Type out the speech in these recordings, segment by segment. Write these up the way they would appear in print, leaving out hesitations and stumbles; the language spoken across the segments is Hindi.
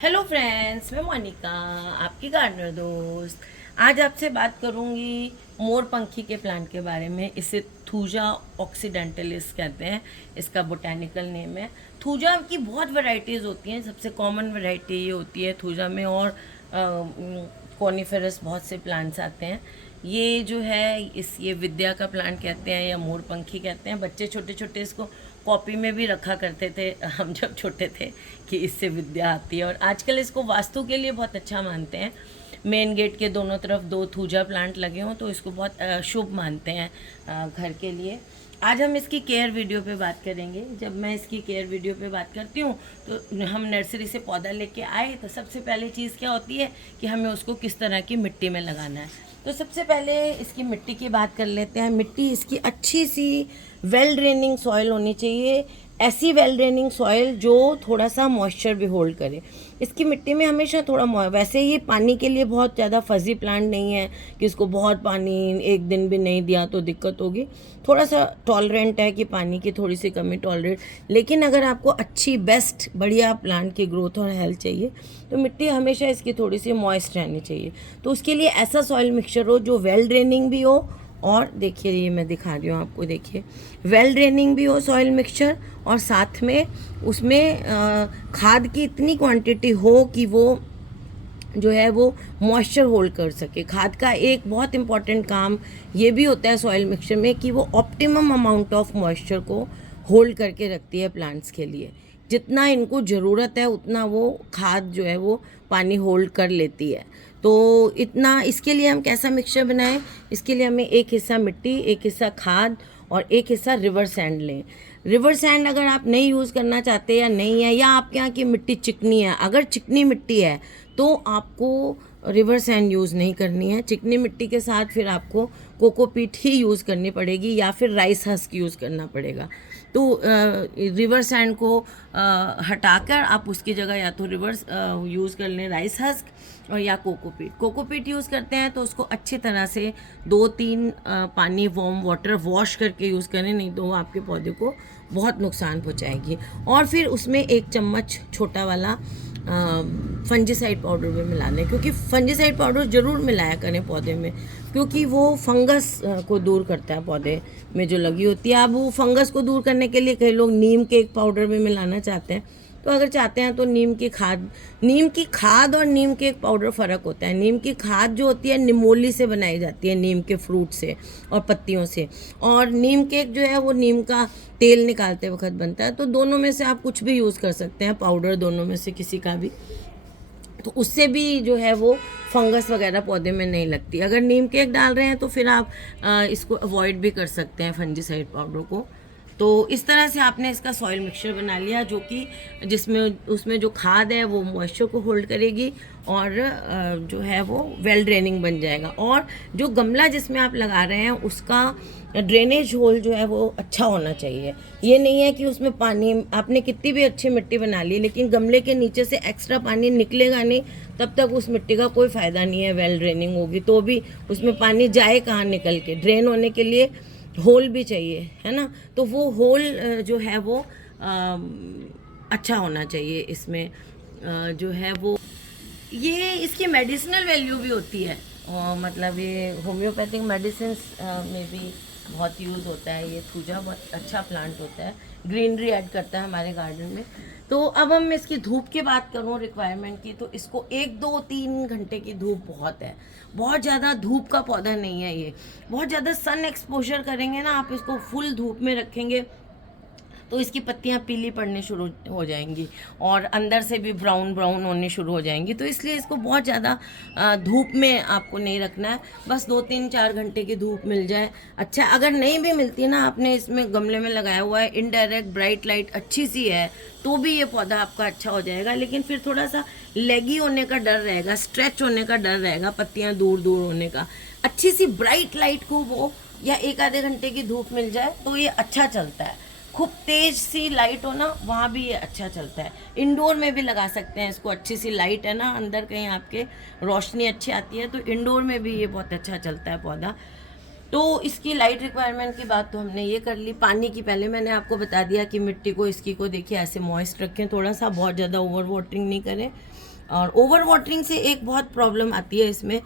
हेलो फ्रेंड्स, मैं मोनिका, आपकी गार्डनर दोस्त। आज आपसे बात करूंगी मोरपंखी के प्लांट के बारे में। इसे थूजा ऑक्सीडेंटलिस कहते हैं, इसका बोटेनिकल नेम है। थूजा की बहुत वैरायटीज़ होती हैं। सबसे कॉमन वैरायटी ये होती है थूजा में, और कॉनिफेरस बहुत से प्लांट्स आते हैं। ये जो है ये विद्या का प्लांट कहते हैं या मोरपंखी कहते हैं। बच्चे छोटे छोटे इसको कॉपी में भी रखा करते थे हम जब छोटे थे, कि इससे विद्या आती है। और आजकल इसको वास्तु के लिए बहुत अच्छा मानते हैं। मेन गेट के दोनों तरफ 2 थूजा प्लांट लगे हों तो इसको बहुत शुभ मानते हैं घर के लिए। आज हम इसकी केयर वीडियो पे बात करेंगे। जब मैं इसकी केयर वीडियो पे बात करती हूँ तो हम नर्सरी से पौधा लेके आए तो सबसे पहले चीज़ क्या होती है कि हमें उसको किस तरह की मिट्टी में लगाना है। तो सबसे पहले इसकी मिट्टी की बात कर लेते हैं। मिट्टी इसकी अच्छी सी वेल ड्रेनिंग सॉइल होनी चाहिए। ऐसी वेल ड्रेनिंग सॉइल जो थोड़ा सा मॉइस्चर भी होल्ड करे। इसकी मिट्टी में हमेशा थोड़ा वैसे ये पानी के लिए बहुत ज़्यादा फजी प्लांट नहीं है कि इसको बहुत पानी एक दिन भी नहीं दिया तो दिक्कत होगी। थोड़ा सा टॉलरेंट है कि पानी की थोड़ी सी कमी टॉलरेट। लेकिन अगर आपको अच्छी बेस्ट बढ़िया प्लांट की ग्रोथ और हेल्थ चाहिए तो मिट्टी हमेशा इसकी थोड़ी सी मॉइस्ट रहनी चाहिए। तो उसके लिए ऐसा सॉइल मिक्सचर हो जो वेल ड्रेनिंग भी हो, और देखिए ये मैं दिखा रही हूँ आपको, देखिए वेल ड्रेनिंग भी हो सॉइल मिक्सचर, और साथ में उसमें खाद की इतनी क्वांटिटी हो कि वो जो है वो मॉइस्चर होल्ड कर सके। खाद का एक बहुत इम्पॉर्टेंट काम ये भी होता है सॉइल मिक्सचर में कि वो ऑप्टिमम अमाउंट ऑफ मॉइस्चर को होल्ड करके रखती है प्लांट्स के लिए। जितना इनको ज़रूरत है उतना वो खाद जो है वो पानी होल्ड कर लेती है। तो इतना, इसके लिए हम कैसा मिक्सचर बनाएं? इसके लिए हमें एक हिस्सा मिट्टी, एक हिस्सा खाद और एक हिस्सा रिवर सैंड लें। रिवर सैंड अगर आप नहीं यूज़ करना चाहते या नहीं है, या आपके यहाँ की मिट्टी चिकनी है, अगर चिकनी मिट्टी है तो आपको रिवर सैंड यूज़ नहीं करनी है। चिकनी मिट्टी के साथ फिर आपको कोकोपीट ही यूज़ करनी पड़ेगी या फिर राइस हस्क यूज़ करना पड़ेगा। तो रिवर सैंड को हटाकर आप उसकी जगह या तो रिवर्स यूज़ कर लें राइस हस्क, और या कोकोपीट। कोकोपीट यूज़ करते हैं तो उसको अच्छी तरह से 2-3 पानी वार्म वाटर वॉश करके यूज़ करें, नहीं तो वो आपके पौधे को बहुत नुकसान पहुंचाएगी। और फिर उसमें 1 चम्मच छोटा वाला फंजीसाइड पाउडर भी मिला लें, क्योंकि फंजीसाइड पाउडर ज़रूर मिलाया करें पौधे में, क्योंकि वो फंगस को दूर करता है पौधे में जो लगी होती है। अब वो फंगस को दूर करने के लिए कई लोग नीम के एक पाउडर भी मिलाना चाहते हैं। तो अगर चाहते हैं तो नीम की खाद और नीम के एक पाउडर फ़र्क होता है। नीम की खाद जो होती है निमोली से बनाई जाती है, नीम के फ्रूट से और पत्तियों से, और नीम केक जो है वो नीम का तेल निकालते वक्त बनता है। तो दोनों में से आप कुछ भी यूज़ कर सकते हैं, पाउडर दोनों में से किसी का भी। तो उससे भी जो है वो फंगस वगैरह पौधे में नहीं लगती। अगर नीम केक डाल रहे हैं तो फिर आप इसको अवॉइड भी कर सकते हैं फंजीसाइड पाउडर को। तो इस तरह से आपने इसका सॉइल मिक्सचर बना लिया, जो कि जिसमें उसमें जो खाद है वो मॉइस्चर को होल्ड करेगी, और जो है वो वेल ड्रेनिंग बन जाएगा। और जो गमला जिसमें आप लगा रहे हैं उसका ड्रेनेज होल जो है वो अच्छा होना चाहिए। ये नहीं है कि उसमें पानी आपने कितनी भी अच्छी मिट्टी बना ली, लेकिन गमले के नीचे से एक्स्ट्रा पानी निकलेगा नहीं, तब तक उस मिट्टी का कोई फ़ायदा नहीं है। वेल ड्रेनिंग होगी तो भी उसमें पानी जाए कहाँ निकल के? ड्रेन होने के लिए होल भी चाहिए, है ना। तो वो होल जो है वो अच्छा होना चाहिए इसमें। जो है वो ये इसकी मेडिसिनल वैल्यू भी होती है, मतलब ये होम्योपैथिक मेडिसिन में भी बहुत यूज़ होता है। ये थूजा बहुत अच्छा प्लांट होता है, ग्रीनरी ऐड करता है हमारे गार्डन में। तो अब हम इसकी धूप की बात करूँ रिक्वायरमेंट की, तो इसको 1-2-3 घंटे की धूप बहुत है। बहुत ज़्यादा धूप का पौधा नहीं है ये। बहुत ज़्यादा सन एक्सपोजर करेंगे ना, आप इसको फुल धूप में रखेंगे तो इसकी पत्तियां पीली पड़ने शुरू हो जाएंगी और अंदर से भी ब्राउन ब्राउन होने शुरू हो जाएंगी। तो इसलिए इसको बहुत ज़्यादा धूप में आपको नहीं रखना है। बस 2-3-4 घंटे की धूप मिल जाए अच्छा। अगर नहीं भी मिलती ना, आपने इसमें गमले में लगाया हुआ है, इनडायरेक्ट ब्राइट लाइट अच्छी सी है, तो भी ये पौधा आपका अच्छा हो जाएगा। लेकिन फिर थोड़ा सा लेगी होने का डर रहेगा, स्ट्रेच होने का डर रहेगा, पत्तियाँ दूर दूर होने का। अच्छी सी ब्राइट लाइट को वो या 1-आधे घंटे की धूप मिल जाए तो ये अच्छा चलता है। खूब तेज सी लाइट हो ना, वहाँ भी ये अच्छा चलता है। इंडोर में भी लगा सकते हैं इसको, अच्छी सी लाइट है ना अंदर कहीं आपके, रोशनी अच्छी आती है, तो इंडोर में भी ये बहुत अच्छा चलता है पौधा। तो इसकी लाइट रिक्वायरमेंट की बात तो हमने ये कर ली। पानी की पहले मैंने आपको बता दिया कि मिट्टी को इसकी को देखिए ऐसे मॉइस्ट रखें थोड़ा सा, बहुत ज़्यादा ओवर वाटरिंग नहीं करें। और ओवर वाटरिंग से एक बहुत प्रॉब्लम आती है इसमें,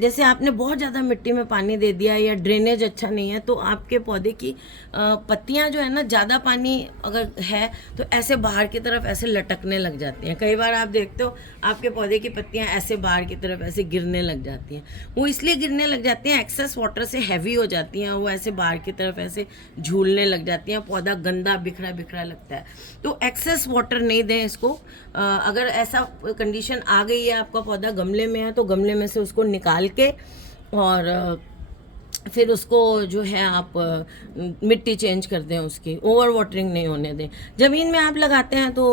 जैसे आपने बहुत ज़्यादा मिट्टी में पानी दे दिया या ड्रेनेज अच्छा नहीं है तो आपके पौधे की पत्तियां जो है ना, ज़्यादा पानी अगर है तो ऐसे बाहर की तरफ ऐसे लटकने लग जाती हैं। कई बार आप देखते हो आपके पौधे की पत्तियां ऐसे बाहर की तरफ ऐसे गिरने लग जाती हैं। वो इसलिए गिरने लग जाती हैं, एक्सेस वाटर से हैवी हो जाती हैं, वो ऐसे बाहर की तरफ ऐसे झूलने लग जाती हैं, पौधा गंदा बिखरा बिखरा लगता है। तो एक्सेस वाटर नहीं दें इसको। अगर ऐसा कंडीशन आ गई है, आपका पौधा गमले में है तो गमले में से उसको निकाल के और फिर उसको जो है आप मिट्टी चेंज कर दें, उसकी ओवर वाटरिंग नहीं होने दें। ज़मीन में आप लगाते हैं तो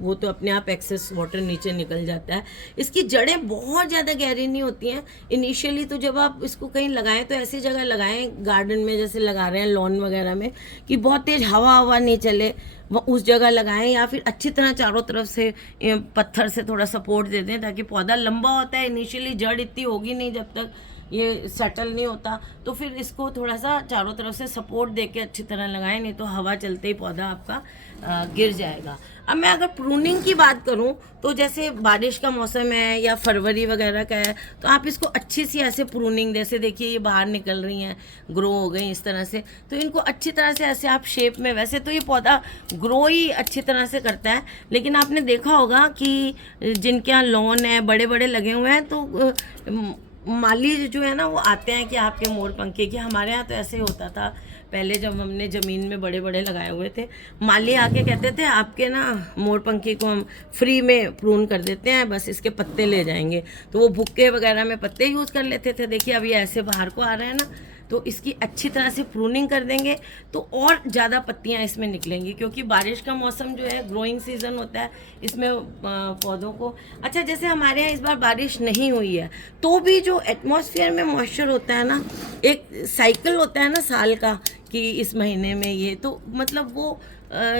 वो तो अपने आप एक्सेस वाटर नीचे निकल जाता है। इसकी जड़ें बहुत ज़्यादा गहरी नहीं होती हैं इनिशियली, तो जब आप इसको कहीं लगाएं तो ऐसी जगह लगाएं, गार्डन में जैसे लगा रहे हैं लॉन वगैरह में, कि बहुत तेज़ हवा नहीं चले, वो उस जगह लगाएं। या फिर अच्छी तरह चारों तरफ से पत्थर से थोड़ा सपोर्ट दे दें, ताकि पौधा लंबा होता है इनिशियली, जड़ इतनी होगी नहीं जब तक ये सेटल नहीं होता, तो फिर इसको थोड़ा सा चारों तरफ से सपोर्ट देके अच्छी तरह लगाएं, नहीं तो हवा चलते ही पौधा आपका गिर जाएगा। अब मैं अगर प्रूनिंग की बात करूं तो जैसे बारिश का मौसम है या फरवरी वगैरह का है, तो आप इसको अच्छी सी ऐसे प्रूनिंग, जैसे देखिए ये बाहर निकल रही हैं, ग्रो हो गई इस तरह से, तो इनको अच्छी तरह से ऐसे आप शेप में, वैसे तो ये पौधा ग्रो ही अच्छी तरह से करता है, लेकिन आपने देखा होगा कि जिनके यहाँ लॉन है बड़े बड़े लगे हुए हैं तो माली जो है ना वो आते हैं कि आपके मोर पंखे की, हमारे यहाँ तो ऐसे ही होता था पहले जब हमने ज़मीन में बड़े बड़े लगाए हुए थे, माली आके कहते थे आपके ना मोर पंखी को हम फ्री में प्रून कर देते हैं, बस इसके पत्ते ले जाएंगे। तो वो भुक्के वगैरह में पत्ते यूज़ कर लेते थे। देखिए अब ये ऐसे बाहर को आ रहे हैं ना, तो इसकी अच्छी तरह से प्रूनिंग कर देंगे तो और ज़्यादा पत्तियां इसमें निकलेंगी, क्योंकि बारिश का मौसम जो है ग्रोइंग सीज़न होता है, इसमें पौधों को, अच्छा जैसे हमारे यहाँ इस बार बारिश नहीं हुई है तो भी जो एटमॉस्फेयर में मॉइस्चर होता है ना, एक साइकिल होता है ना साल का, कि इस महीने में ये, तो मतलब वो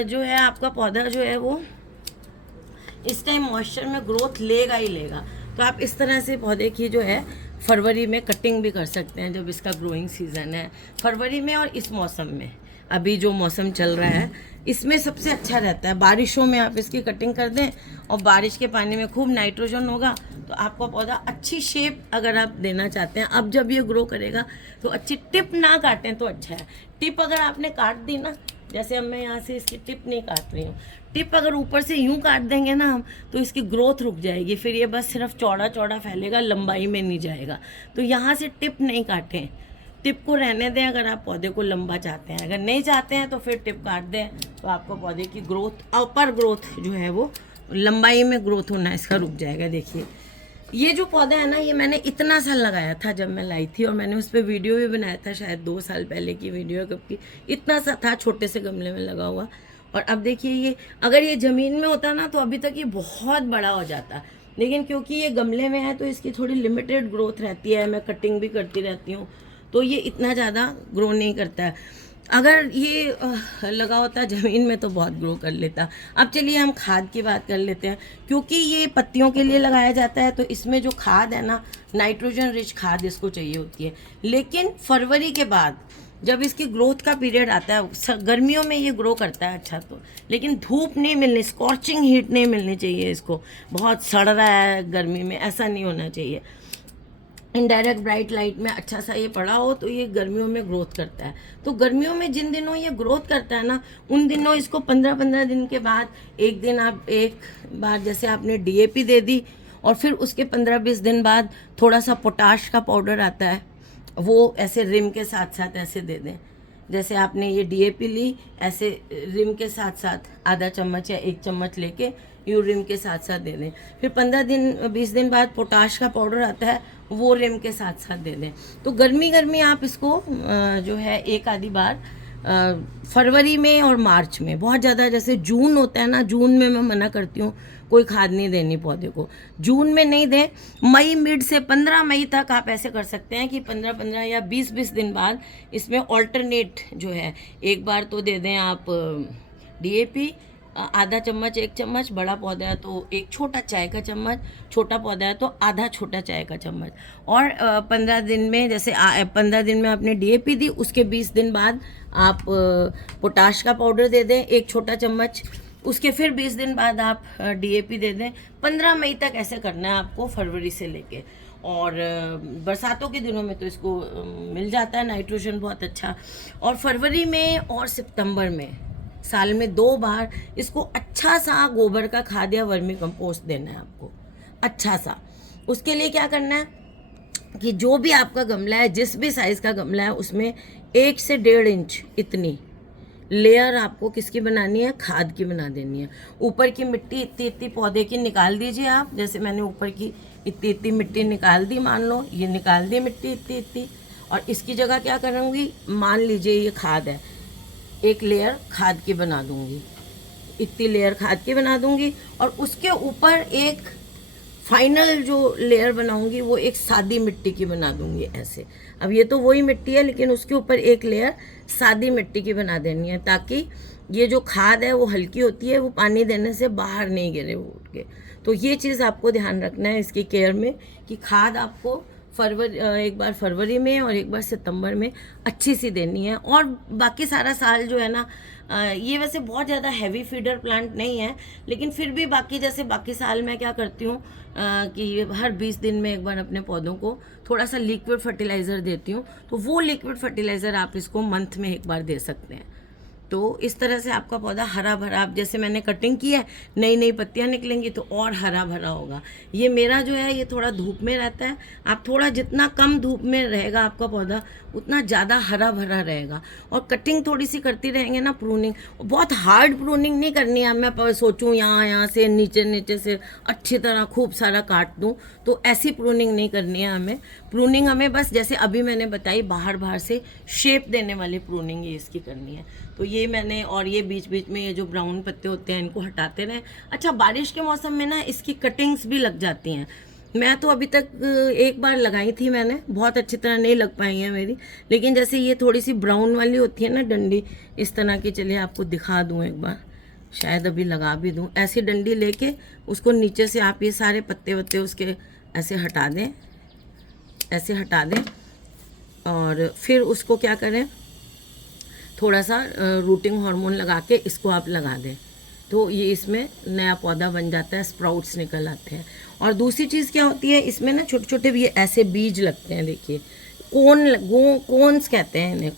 जो है आपका पौधा जो है वो इस टाइम मॉइस्चर में ग्रोथ लेगा ही लेगा। तो आप इस तरह से पौधे की जो है फरवरी में कटिंग भी कर सकते हैं, जब इसका ग्रोइंग सीज़न है फरवरी में। और इस मौसम में, अभी जो मौसम चल रहा है, इसमें सबसे अच्छा रहता है। बारिशों में आप इसकी कटिंग कर दें और बारिश के पानी में खूब नाइट्रोजन होगा, तो आपका पौधा अच्छी शेप अगर आप देना चाहते हैं, अब जब ये ग्रो करेगा तो अच्छी टिप ना काटें तो अच्छा है। टिप अगर आपने काट दी ना, जैसे अब मैं यहाँ से इसकी टिप नहीं काट रही हूँ, टिप अगर ऊपर से यूं काट देंगे ना हम, तो इसकी ग्रोथ रुक जाएगी, फिर ये बस सिर्फ चौड़ा चौड़ा फैलेगा, लंबाई में नहीं जाएगा। तो यहाँ से टिप नहीं काटें, टिप को रहने दें अगर आप पौधे को लंबा चाहते हैं। अगर नहीं चाहते हैं तो फिर टिप काट दें, तो आपको पौधे की ग्रोथ, अपर ग्रोथ जो है वो लंबाई में ग्रोथ होना इसका रुक जाएगा। देखिए ये जो पौधा है ना, ये मैंने इतना सा लगाया था जब मैं लाई थी, और मैंने उस पर वीडियो भी बनाया था, शायद 2 साल पहले की वीडियो कब की, इतना सा था छोटे से गमले में लगा हुआ। और अब देखिए ये, अगर ये ज़मीन में होता ना तो अभी तक ये बहुत बड़ा हो जाता, लेकिन क्योंकि ये गमले में है तो इसकी थोड़ी लिमिटेड ग्रोथ रहती है, मैं कटिंग भी करती रहती हूँ, तो ये इतना ज़्यादा ग्रो नहीं करता है। अगर ये लगा होता ज़मीन में तो बहुत ग्रो कर लेता। अब चलिए हम खाद की बात कर लेते हैं, क्योंकि ये पत्तियों के लिए लगाया जाता है, तो इसमें जो खाद है ना, नाइट्रोजन रिच खाद इसको चाहिए होती है। लेकिन फरवरी के बाद जब इसकी ग्रोथ का पीरियड आता है, गर्मियों में ये ग्रो करता है अच्छा, तो लेकिन धूप नहीं मिलनी, स्कॉचिंग हीट नहीं मिलनी चाहिए इसको, बहुत सड़ रहा है गर्मी में, ऐसा नहीं होना चाहिए। इनडायरेक्ट ब्राइट लाइट में अच्छा सा ये पड़ा हो तो ये गर्मियों में ग्रोथ करता है। तो गर्मियों में जिन दिनों ये ग्रोथ करता है ना, उन दिनों इसको 15-15 दिन के बाद एक दिन आप एक बार जैसे आपने DAP दे दी, और फिर उसके 15-20 दिन बाद थोड़ा सा पोटाश का पाउडर आता है, वो ऐसे रिम के साथ साथ ऐसे दे दें। जैसे आपने ये DAP ली, ऐसे रिम के साथ साथ आधा चम्मच या 1 चम्मच लेके यूं रिम के साथ साथ दे दें। फिर 15-20 दिन बाद पोटाश का पाउडर आता है, वो रिम के साथ साथ दे दें। तो गर्मी गर्मी आप इसको जो है एक आधी बार फरवरी में और मार्च में, बहुत ज़्यादा जैसे जून होता है ना, जून में मैं मना करती हूँ कोई खाद नहीं देनी पौधे को, जून में नहीं दें। मई मिड से 15 मई तक आप ऐसे कर सकते हैं कि 15-15 या 20-20 दिन बाद इसमें ऑल्टरनेट जो है, एक बार तो दे दें आप DAP आधा चम्मच 1 चम्मच, बड़ा पौधा है तो एक छोटा चाय का चम्मच, छोटा पौधा है तो आधा छोटा चाय का चम्मच। और 15 दिन में, जैसे 15 दिन में आपने DAP दी, उसके 20 दिन बाद आप पोटाश का पाउडर दे दें 1 छोटा चम्मच, उसके फिर 20 दिन बाद आप DAP दे दें। 15 मई तक ऐसे करना है आपको, फरवरी से लेके। और बरसातों के दिनों में तो इसको मिल जाता है नाइट्रोजन बहुत अच्छा। और फरवरी में और सितंबर में साल में 2 बार इसको अच्छा सा गोबर का खाद या वर्मी कंपोस्ट देना है आपको, अच्छा सा। उसके लिए क्या करना है कि जो भी आपका गमला है, जिस भी साइज़ का गमला है, उसमें 1 से 1.5 इंच इतनी लेयर आपको किसकी बनानी है, खाद की बना देनी है। ऊपर की मिट्टी इतनी इतनी पौधे की निकाल दीजिए आप, जैसे मैंने ऊपर की इतनी इतनी मिट्टी निकाल दी, मान लो ये निकाल दी मिट्टी इतनी इतनी। और इसकी जगह क्या करूँगी, मान लीजिए ये खाद है, एक लेयर खाद की बना दूँगी, इतनी लेयर खाद की बना दूँगी। और उसके ऊपर एक फाइनल जो लेयर बनाऊंगी वो एक सादी मिट्टी की बना दूंगी ऐसे। अब ये तो वही मिट्टी है, लेकिन उसके ऊपर एक लेयर सादी मिट्टी की बना देनी है, ताकि ये जो खाद है वो हल्की होती है, वो पानी देने से बाहर नहीं गिरे वो उठ के। तो ये चीज़ आपको ध्यान रखना है इसकी केयर में, कि खाद आपको एक बार फरवरी में और एक बार सितंबर में अच्छी सी देनी है। और बाकी सारा साल जो है ना, ये वैसे बहुत ज़्यादा हैवी फीडर प्लांट नहीं है, लेकिन फिर भी बाकी जैसे बाकी साल मैं क्या करती हूँ कि हर 20 दिन में एक बार अपने पौधों को थोड़ा सा लिक्विड फर्टिलाइज़र देती हूँ। तो वो लिक्विड फर्टिलाइज़र आप इसको मंथ में एक बार दे सकते हैं। तो इस तरह से आपका पौधा हरा भरा, अब जैसे मैंने कटिंग की है, नई नई पत्तियां निकलेंगी तो और हरा भरा होगा। ये मेरा जो है ये थोड़ा धूप में रहता है, आप थोड़ा जितना कम धूप में रहेगा आपका पौधा उतना ज़्यादा हरा भरा रहेगा। और कटिंग थोड़ी सी करती रहेंगे ना, प्रूनिंग, बहुत हार्ड प्रूनिंग नहीं करनी है। मैं सोचूं यहाँ से नीचे नीचे से अच्छी तरह खूब सारा काट दूँ, तो ऐसी प्रूनिंग नहीं करनी है हमें। प्रूनिंग हमें बस जैसे अभी मैंने बताई, बाहर बाहर से शेप देने वाली प्रूनिंग ये इसकी करनी है। तो ये मैंने, और ये बीच बीच में ये जो ब्राउन पत्ते होते हैं इनको हटाते रहें। अच्छा, बारिश के मौसम में ना इसकी कटिंग्स भी लग जाती हैं। मैं तो अभी तक एक बार लगाई थी मैंने, बहुत अच्छी तरह नहीं लग पाई है मेरी, लेकिन जैसे ये थोड़ी सी ब्राउन वाली होती है ना डंडी, इस तरह की, चलिए आपको दिखा दूँ एक बार, शायद अभी लगा भी दूँ। ऐसी डंडी लेके उसको नीचे से आप ये सारे पत्ते वत्ते उसके ऐसे हटा दें, ऐसे हटा दें। और फिर उसको क्या करें, थोड़ा सा रूटिंग हार्मोन लगा के इसको आप लगा दें, तो ये इसमें नया पौधा बन जाता है, स्प्राउट्स निकल आते हैं। और दूसरी चीज़ क्या होती है, इसमें ना छोटे छोटे भी ऐसे बीज लगते हैं, देखिए कोन्स कहते हैं इन्हें।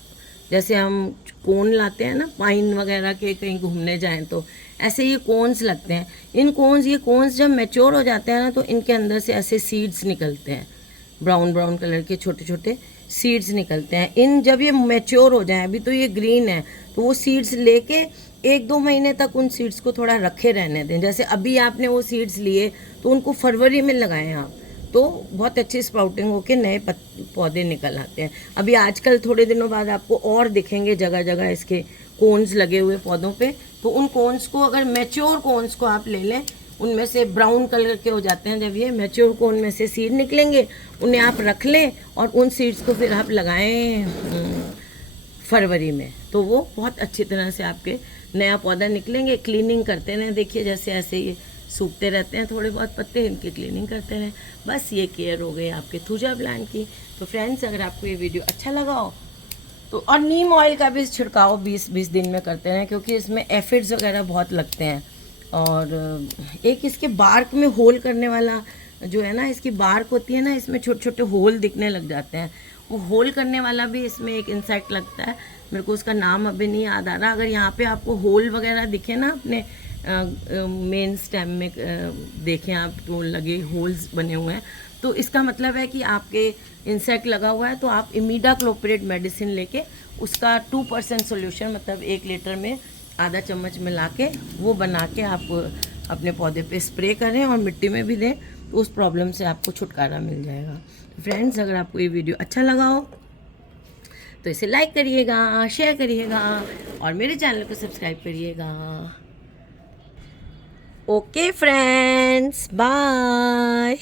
जैसे हम कोन लाते हैं ना पाइन वगैरह के, कहीं घूमने जाएं तो ऐसे ये कोन्स लगते हैं। ये कोन्स जब मैच्योर हो जाते हैं ना, तो इनके अंदर से ऐसे सीड्स निकलते हैं, ब्राउन ब्राउन कलर के छोटे छोटे सीड्स निकलते हैं। जब ये मैच्योर हो जाए, अभी तो ये ग्रीन है, तो वो सीड्स लेके 1-2 महीने तक उन सीड्स को थोड़ा रखे रहने दें। जैसे अभी आपने वो सीड्स लिए तो उनको फरवरी में लगाएं आप, तो बहुत अच्छी स्प्राउटिंग होके नए पौधे निकल आते हैं। अभी आजकल थोड़े दिनों बाद आपको और दिखेंगे जगह जगह इसके कोन्स लगे हुए पौधों पे। तो उन कोन्स को, अगर मैच्योर कोन्स को आप ले लें, उनमें से ब्राउन कलर के हो जाते हैं, जब ये मैच्योर कोन में से सीड निकलेंगे, उन्हें आप रख लें और उन सीड्स को फिर आप लगाएं फरवरी में, तो वो बहुत अच्छी तरह से आपके नया पौधा निकलेंगे। क्लीनिंग करते रहें, देखिए जैसे ऐसे ये सूखते रहते हैं थोड़े बहुत पत्ते, इनकी क्लीनिंग करते रहें। बस ये केयर हो गई आपके थूजा प्लांट की। तो फ्रेंड्स, अगर आपको ये वीडियो अच्छा लगा हो तो, और नीम ऑयल का भी छिड़काव 20-20 दिन में करते रहें, क्योंकि इसमें एफिड्स वगैरह बहुत लगते हैं। और एक इसके बार्क में होल करने वाला जो है ना, इसकी बार्क होती है ना, इसमें छोटे छोटे होल दिखने लग जाते हैं। वो होल करने वाला भी इसमें एक इंसेक्ट लगता है, मेरे को उसका नाम अभी नहीं याद आ रहा। अगर यहाँ पे आपको होल वगैरह दिखे ना अपने मेन स्टेम में, देखें आप तो लगे होल्स बने हुए हैं, तो इसका मतलब है कि आपके इंसेक्ट लगा हुआ है। तो आप इमीडाक्लोप्रिड मेडिसिन लेके उसका 2% सोल्यूशन, मतलब 1 लीटर में आधा चम्मच मिला के वो बना के आप अपने पौधे पे स्प्रे करें और मिट्टी में भी दें, तो उस प्रॉब्लम से आपको छुटकारा मिल जाएगा। फ्रेंड्स, अगर आपको ये वीडियो अच्छा लगा हो तो इसे लाइक करिएगा, शेयर करिएगा और मेरे चैनल को सब्सक्राइब करिएगा। Okay friends, bye.